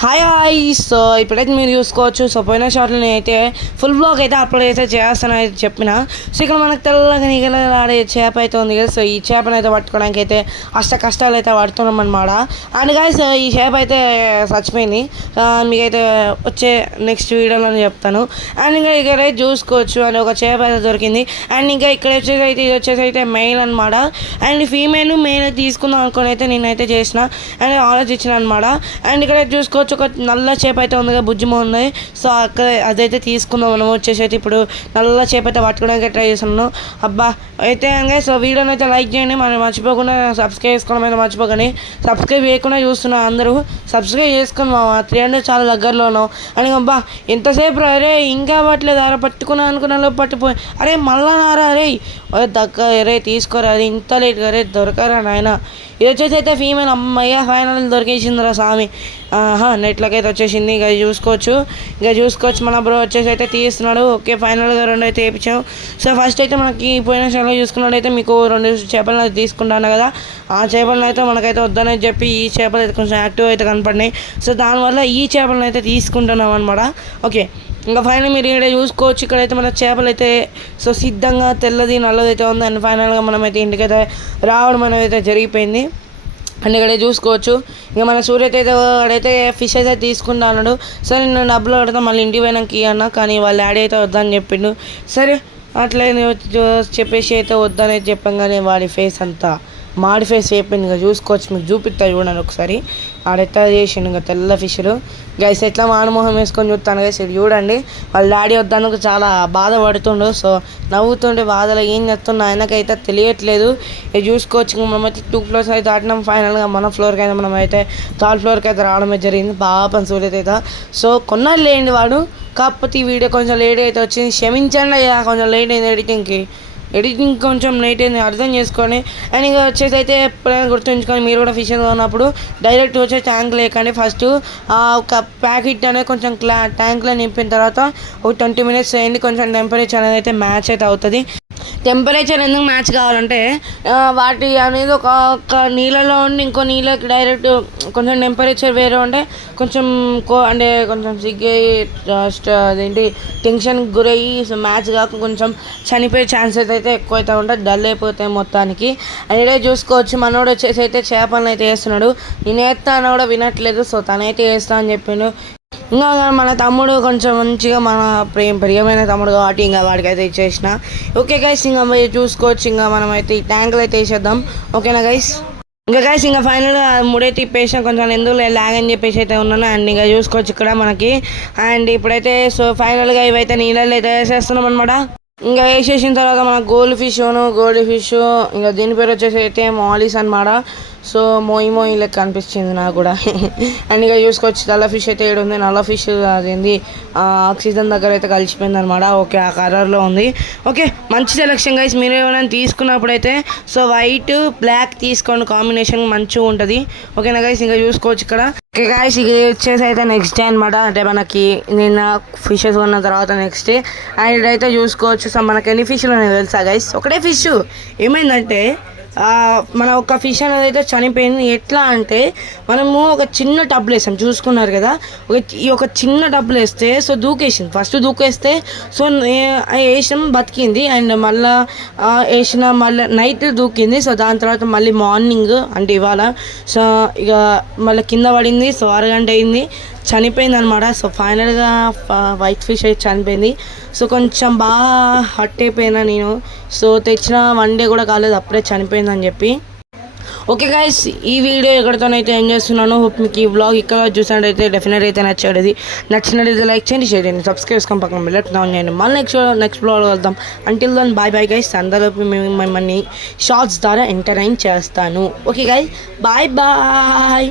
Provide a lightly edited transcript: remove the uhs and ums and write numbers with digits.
Hi hi. So ఇప్పుడైతే మీరు చూసుకోవచ్చు. సో పోయిన షార్ట్లో నేనైతే ఫుల్ బ్లాగ్ అయితే అప్లోడ్ అయితే చేస్తానని అయితే చెప్పిన. సో ఇక్కడ మనకు తెల్లగా నిగలాడే చేప అయితే ఉంది కదా. సో ఈ చేపను అయితే పట్టుకోవడానికి అయితే కష్టాలు అయితే పడుతున్నాం అనమాట. అండ్ గాయ్స్ ఈ చేప అయితే చచ్చిపోయింది. మీకైతే వచ్చే నెక్స్ట్ వీడియోలో చెప్తాను. అండ్ ఇంకా ఇక్కడ చూసుకోవచ్చు అని ఒక చేప అయితే దొరికింది. అండ్ ఇంకా ఇక్కడ వచ్చేసి అయితే ఇది వచ్చేసి అయితే మెయిల్ అనమాట. అండ్ ఫీమేల్ మెయిల్ తీసుకుందాం అనుకుని అయితే నేనైతే చేసిన అండ్ ఆలోచించిన అనమాట. అండ్ ఇక్కడ చూసుకోవచ్చు ఒక నల్ల చేప అయితే ఉంది కదా, బుజ్జిమ ఉంది. సో అక్కడ అదైతే తీసుకుందాం మనం వచ్చేసి అయితే ఇప్పుడు నల్ల చేప అయితే పట్టుకోవడానికి ట్రై చేస్తున్నాను. అబ్బా అయితే సో వీడియోని అయితే లైక్ చేయండి, మనం మర్చిపోకుండా సబ్స్క్రైబ్ చేసుకోవడం అయితే మర్చిపోకండి. సబ్స్క్రైబ్ చేయకుండా చూస్తున్నా అందరూ సబ్స్క్రైబ్ చేసుకుని మా 300 చాలా దగ్గరలో ఉన్నాం. అని అబ్బా ఎంతసేపు అరే ఇంకా పట్టలేదు, అరే పట్టుకున్నా అనుకున్నా పట్టిపోయి అరే మళ్ళా నారా అరే అరే తీసుకోరా అది ఇంత లేట్ అరే దొరకరా నాయన. ఇది వచ్చేసి అయితే ఫీమేల్ అమ్మయ్య ఫైనల్ దొరికేసిందిరా స్వామి. నెట్లోకి అయితే వచ్చేసింది. ఇక చూసుకోవచ్చు మన బ్రో వచ్చేసి అయితే తీస్తున్నాడు. ఓకే ఫైనల్గా 2 అయితే వేయించాం. సో ఫస్ట్ అయితే మనకి పోయిన షోలో చూసుకున్నట్టయితే మీకు 2 చేపలను అయితే తీసుకుంటాను కదా, ఆ చేపలను అయితే మనకైతే వద్దని చెప్పి ఈ చేపలు అయితే కొంచెం యాక్టివ్ అయితే కనపడినాయి. సో దానివల్ల ఈ చేపలను అయితే తీసుకుంటున్నాం అనమాట. ఓకే ఇంకా ఫైనల్ మీరు ఇక్కడ చూసుకోవచ్చు. ఇక్కడైతే మన చేపలు అయితే సో సిద్ధంగా తెల్లది నల్లది అయితే ఉంది. అండ్ ఫైనల్గా మనమైతే ఇంటికైతే రావడం అనేది అయితే జరిగిపోయింది. అండ్ ఇక్కడ చూసుకోవచ్చు ఇంకా మన సూర్యత అయితే వాడైతే ఫిష్ అయితే తీసుకుంటా అన్నాడు. సరే నేను డబ్బులు కడతా మళ్ళీ ఇంటికి పోయినాక అన్నా, కానీ వాళ్ళ డాడీ అయితే వద్దని చెప్పిండు. సరే అట్లే చెప్పేసి అయితే వద్దనేది చెప్పాం. కానీ వాడి ఫేస్ అంతా మాడి ఫేస్ అయిపోయింది. ఇంకా చూసుకోవచ్చు, మీకు చూపిస్తా చూడండి ఒకసారి. ఆడెట్లా చేసిండు ఇంకా తెల్ల ఫిష్లు గైస్ ఎట్లా మానమోహం వేసుకొని చూస్తాను గైస్. ఇది చూడండి వాళ్ళ డాడీ వద్దానికి చాలా బాధపడుతుండు. సో నవ్వుతుండే బాధలో ఏం చేస్తున్నా ఆయనకైతే తెలియట్లేదు. ఇది చూసుకోవచ్చు ఇంకా మనమైతే 2 ఫ్లోర్స్ అయితే ఆడినాం. ఫైనల్గా మన ఫ్లోర్కి అయితే మనం అయితే 3rd ఫ్లోర్కి అయితే రావడమే జరిగింది. పాపం సూర్యత అయితే సో కొన్నాళ్ళు లేండి వాడు, కాకపోతే ఈ వీడియో కొంచెం లేట్ అయితే వచ్చింది, క్షమించండి. కొంచెం లేట్ అయింది ఎడిటింగ్ కొంచెం లేట్ అయింది, అర్థం చేసుకొని. అండ్ ఇంకా వచ్చేసి అయితే ఎప్పుడైనా గుర్తుంచుకొని మీరు కూడా ఫిష్ ఉన్నప్పుడు డైరెక్ట్ వచ్చే ట్యాంక్ లేకండి. ఫస్ట్ ఒక ప్యాకెట్ అనేది కొంచెం ట్యాంక్లో నింపిన తర్వాత ఒక 20 మినిట్స్ అయింది. కొంచెం టెంపరేచర్ అనేది అయితే మ్యాచ్ అయితే అవుతుంది. టెంపరేచర్ ఎందుకు మ్యాచ్ కావాలంటే వాటి అనేది ఒక నీళ్ళలో ఉండి ఇంకో నీళ్ళకి డైరెక్ట్ కొంచెం టెంపరేచర్ వేరే ఉంటే కొంచెం అంటే కొంచెం అదేంటి టెన్షన్ గురయ్యి మ్యాచ్ కాక కొంచెం చనిపోయే ఛాన్సెస్ అయితే ఎక్కువ అయితే ఉంటాయి, డల్ అయిపోతాయి మొత్తానికి. అండ్ చూసుకోవచ్చు మనోడు వచ్చేసి అయితే చేపలను అయితే వేస్తున్నాడు. నేను వేస్తా అన్న కూడా వినట్లేదు. సో తనైతే వేస్తా అని చెప్పిండు. ఇంకా మన తమ్ముడు కొంచెం మంచిగా మన ప్రియమైన తమ్ముడు కాబట్టి ఇంకా వాడికి అయితే ఇచ్చేసిన. ఓకే గైస్ ఇంకా చూసుకోవచ్చు. ఇంకా మనం అయితే ఈ ట్యాంకులు అయితే వేసేద్దాం. ఓకేనా గైస్. ఇంకా గైస్ ఇంకా ఫైనల్గా ముడైతే ఇప్పేసాం. కొంచెం ఎందుకు లాగ్ అని చెప్పేసి అయితే ఉన్నాను. అండ్ ఇంకా చూసుకోవచ్చు ఇక్కడ మనకి. అండ్ ఇప్పుడైతే సో ఫైనల్గా ఇవైతే నీళ్ళల్లో అయితే వేసేస్తున్నాం అనమాట. ఇంకా వేసేసిన తర్వాత మన గోల్డ్ ఫిష్ ఇంకా దీని పేరు వచ్చేసి అయితే మాలీస్ అనమాట. సో మోయి లెక్క అనిపించింది నాకు కూడా. అండ్ ఇక చూసుకోవచ్చు తెల్ల ఫిష్ అయితే ఏడు ఉంది, నల్ల ఫిష్ అదేంది ఆక్సిజన్ దగ్గర అయితే కలిసిపోయింది అనమాట. ఓకే ఆ కలర్లో ఉంది. ఓకే మంచి సెలెక్షన్ గైస్. మీరు ఏమైనా తీసుకున్నప్పుడు అయితే సో వైట్ బ్లాక్ తీసుకోండి, కాంబినేషన్ మంచిగా ఉంటుంది. ఓకేనా గైస్. ఇంకా చూసుకోవచ్చు ఇక్కడ. ఓకే గైస్ ఇది వచ్చేసి అయితే నెక్స్ట్ డే అనమాట. అంటే మనకి నిన్న ఫిషెస్ ఉన్న తర్వాత నెక్స్ట్ డే. అండ్ ఇదైతే చూసుకోవచ్చు. సో మనకి ఎన్ని ఫిష్లు ఉన్నాయి తెలుసా గైస్? ఒకటే ఫిష్. ఏమైందంటే మన ఒక ఫిష్ అనేది అయితే చనిపోయింది. ఎట్లా అంటే మనము ఒక చిన్న టబ్లు వేసాం చూసుకున్నారు కదా, ఒక చిన్న టబ్లు వేస్తే సో దూకేసింది. ఫస్ట్ దూకేస్తే సో వేసాం బతికింది. అండ్ మళ్ళీ మళ్ళీ నైట్ దూకింది. సో దాని తర్వాత మళ్ళీ మార్నింగ్ అంటే ఇవాళ సో ఇక మళ్ళీ కింద పడింది. సో అరగంట అయింది, చనిపోయింది అనమాట. సో ఫైనల్గా వైట్ ఫిష్ అయితే చనిపోయింది. సో కొంచెం బాగా హట్ అయిపోయినా నేను. సో తెచ్చిన 1 డే కూడా కాలేదు, అప్పుడే చనిపోయిందని చెప్పి. ఓకే గైస్ ఈ వీడియో ఎక్కడితోనైతే ఏం చేస్తున్నాను. హోప్ మీకు ఈ వ్లాగ్ ఇక్కడ చూసినట్టయితే డెఫినెట్ అయితే నచ్చినట్టయితే లైక్ చేయండి, షేర్ చేయండి, సబ్స్క్రైబ్ చేసుకొని పక్కన బెల్ డౌన్ చేయండి. మళ్ళీ నెక్స్ట్ వ్లాగ్ వెళ్దాం. Until then bye guys. అందరిలోపు మిమ్మల్ని షార్ట్స్ ద్వారా ఎంటర్టైన్ చేస్తాను. Okay guys bye.